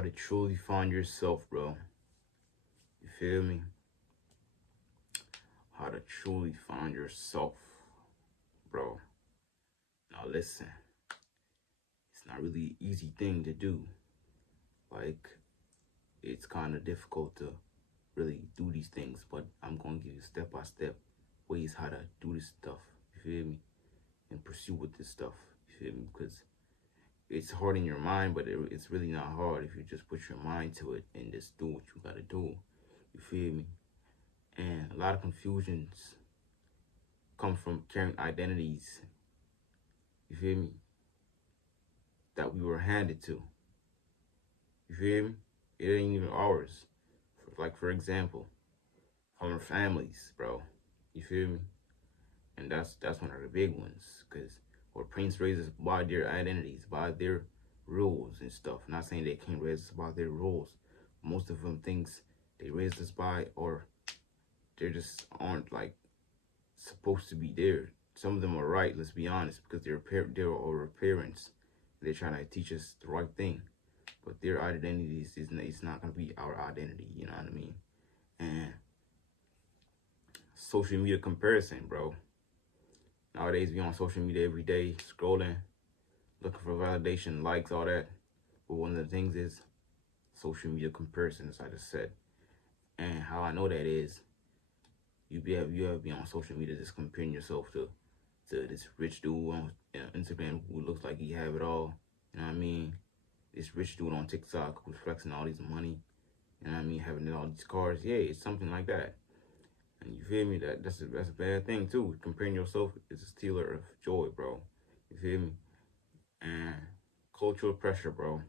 how to truly find yourself, bro. You feel me? How to truly find yourself, bro. Now listen, it's not really an easy thing to do. Like, it's kind of difficult to really do these things, but I'm gonna give you step by step ways how to do this stuff. You feel me? And pursue with this stuff. You feel me? Because it's hard in your mind, but it's really not hard if you just put your mind to it and just do what you gotta do. You feel me? And a lot of confusions come from carrying identities, you feel me, that we were handed to. You feel me? It ain't even ours. Like, for example, from our families, bro. You feel me? And that's one of the big ones, because our parents raise us by their identities, by their rules and stuff. Not saying they can't raise us by their rules. Most of them things they raised us by, or they just aren't like supposed to be there. Some of them are right, let's be honest, because they're our parents. They're trying to teach us the right thing. But their identities it's not gonna be our identity, you know what I mean? And social media comparison, bro. Nowadays we on social media every day, scrolling, looking for validation, likes, all that. But one of the things is social media comparison, as I just said. And how I know that is you have to be on social media just comparing yourself to this rich dude on Instagram who looks like he have it all. You know what I mean? This rich dude on TikTok who's flexing all these money. You know what I mean? Having all these cars. Yeah, it's something like that. And you feel me? That's a bad thing too. Comparing yourself is a stealer of joy, bro. You feel me? And cultural pressure, bro.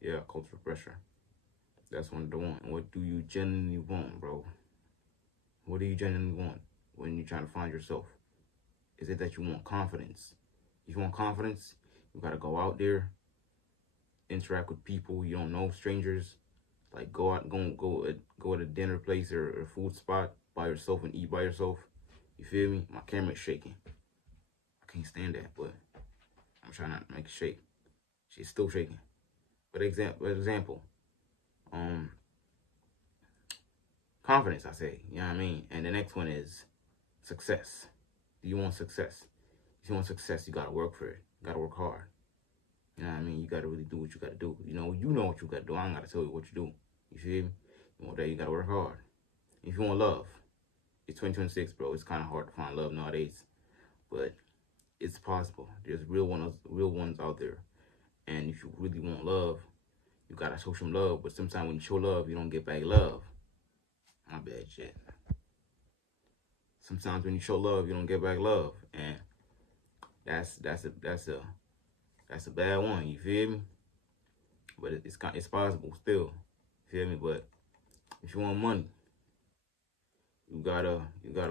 Yeah, cultural pressure. That's one of the one. What do you genuinely want, bro? What do you genuinely want when you're trying to find yourself? Is it that you want confidence? If you want confidence, you gotta go out there, interact with people you don't know, strangers. Like go out, go at a dinner place or a food spot by yourself and eat by yourself. You feel me? My camera's shaking. I can't stand that, but I'm trying not to make it shake. She's still shaking. But example, confidence. I say, you know what I mean. And the next one is success. Do you want success? If you want success, you gotta work for it. You gotta work hard. You know what I mean? You gotta really do what you gotta do. You know what you gotta do. I don't gotta tell you what you do. You feel me? You want that, you gotta work hard. If you want love, it's 2026, bro. It's kind of hard to find love nowadays, but it's possible. There's real ones out there. And if you really want love, you gotta show some love. But sometimes when you show love, you don't get back love. My bad, shit. Sometimes when you show love, you don't get back love, and that's a bad one. You feel me? But it's possible still. You feel me? But if you want money, you gotta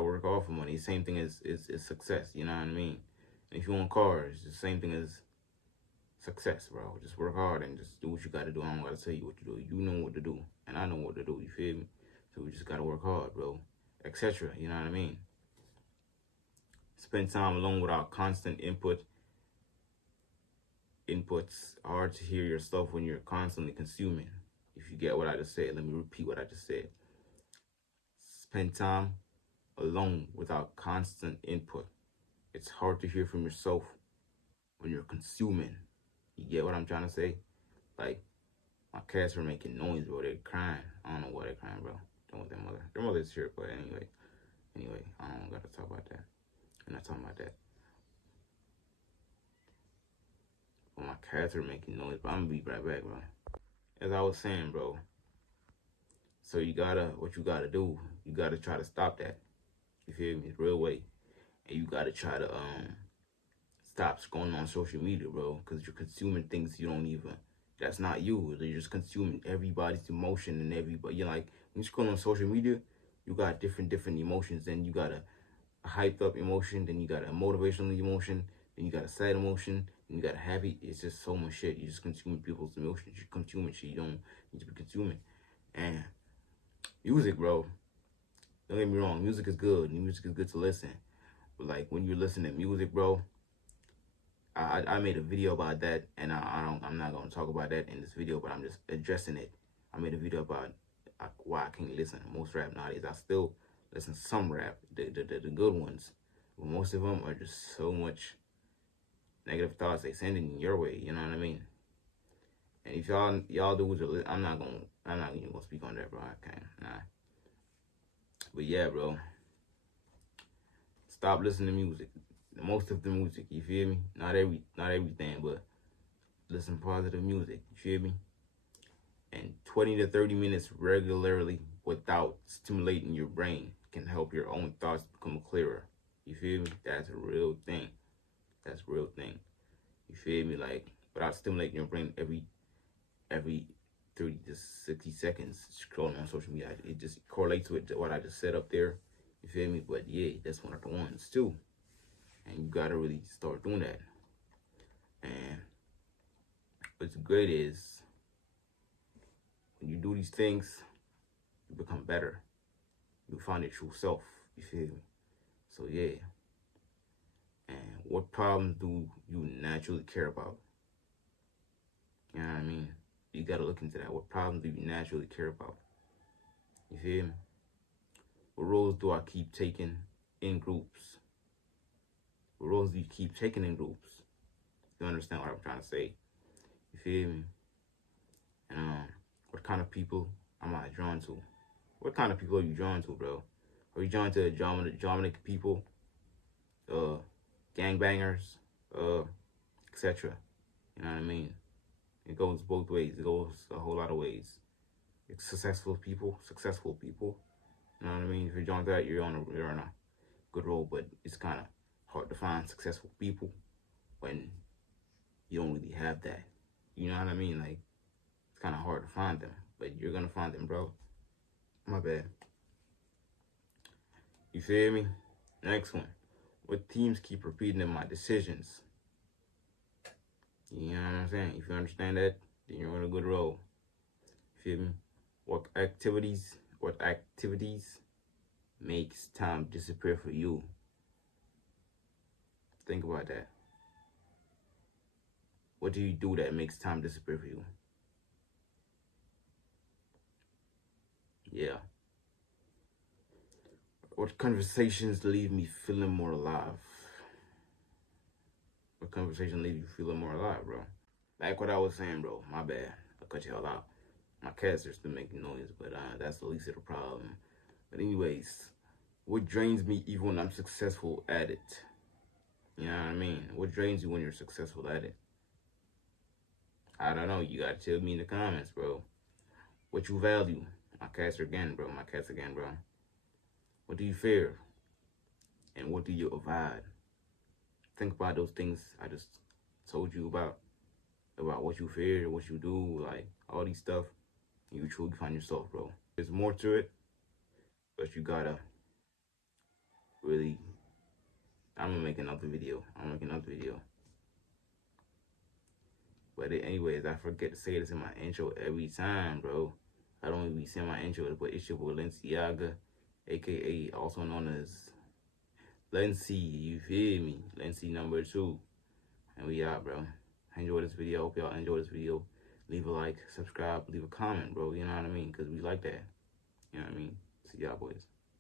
work hard for money. The same thing as success. You know what I mean? And if you want cars, the same thing as success, bro. Just work hard and just do what you gotta do. I don't gotta tell you what to do. You know what to do, and I know what to do. You feel me? So we just gotta work hard, bro. Etc. You know what I mean? Spend time alone without constant inputs. Hard to hear yourself when you're constantly consuming. If you get what I just said, let me repeat what I just said. Spend time alone without constant input. It's hard to hear from yourself when you're consuming. You get what I'm trying to say? Like, my cats are making noise, bro. They're crying. I don't know why they're crying, bro. Don't want their mother. Their mother's here, but anyway, I don't gotta talk about that. I'm not talking about that. But my cats are making noise, but I'm gonna be right back, bro. As I was saying, bro. So what you gotta do, you gotta try to stop that. You feel me? It's real way. And you gotta try to stop scrolling on social media, bro, because you're consuming things you don't even. That's not you. You're just consuming everybody's emotion and everybody. You're like, when you scroll on social media, you got different emotions. Then you got a hyped up emotion. Then you got a motivational emotion. Then you got a sad emotion. Then you got a happy. It's just so much shit. You're just consuming people's emotions. You're consuming shit you don't need to be consuming. And music, bro. Don't get me wrong. Music is good. Music is good to listen. But like when you listen to music, bro, I made a video about that, and I'm not gonna talk about that in this video, but I'm just addressing it. I made a video about why I can't listen to most rap nowadays. I still listen to some rap, the good ones, but most of them are just so much negative thoughts they sending your way. You know what I mean? And if y'all dudes are, I'm not even gonna speak on that, bro. I can't, nah. But yeah, bro, stop listening to music. Most of the music, you feel me? Not everything, but listen to positive music. You feel me? And 20 to 30 minutes regularly without stimulating your brain can help your own thoughts become clearer. You feel me? That's a real thing. That's a real thing. You feel me? Like, without stimulating your brain every 30 to 60 seconds scrolling on social media, it just correlates with what I just said up there. You feel me? But yeah, that's one of the ones too. And you gotta really start doing that. And what's great is when you do these things, you become better. You find your true self. You feel me? So yeah. And what problems do you naturally care about? You know what I mean? You gotta look into that. What problems do you naturally care about? You feel me? What roles do I keep taking in groups? What roles do you keep taking in groups? You understand what I'm trying to say? You feel me? And what kind of people am I drawn to? What kind of people are you drawn to, bro? Are you drawn to Dominic people, gangbangers, etc.? You know what I mean? It goes both ways. It goes a whole lot of ways. It's successful people. You know what I mean? If you're drawn to that, you're on a good road. But it's kind of hard to find successful people when you don't really have that. You know what I mean? Like, it's kind of hard to find them, but you're gonna find them, bro. My bad. You feel me? Next one. What themes keep repeating in my decisions? You know what I'm saying? If you understand that, then you're on a good road. You feel me? What activities makes time disappear for you? Think about that. What do you do that makes time disappear for you? Yeah. What conversations leave me feeling more alive? What conversation leave you feeling more alive, bro? Like what I was saying, bro. My bad. I cut you all out. My cats are still making noise, but that's the least of the problem. But anyways, what drains me even when I'm successful at it? You know what I mean? What drains you when you're successful at it? I don't know. You gotta tell me in the comments, bro. What you value? My cats again, bro. What do you fear? And what do you avoid? Think about those things I just told you about what you fear, what you do, like all these stuff. And you truly find yourself, bro. There's more to it, but you gotta really. I'm gonna make another video. But anyways, I forget to say this in my intro every time, bro. I don't even be saying my intro, but it's your boy Lenciaga, aka also known as Lency. You feel me? Lency number 2, and we out, bro. Enjoy this video. Hope y'all enjoy this video. Leave a like, subscribe, leave a comment, bro. You know what I mean? Because we like that. You know what I mean? See y'all, boys.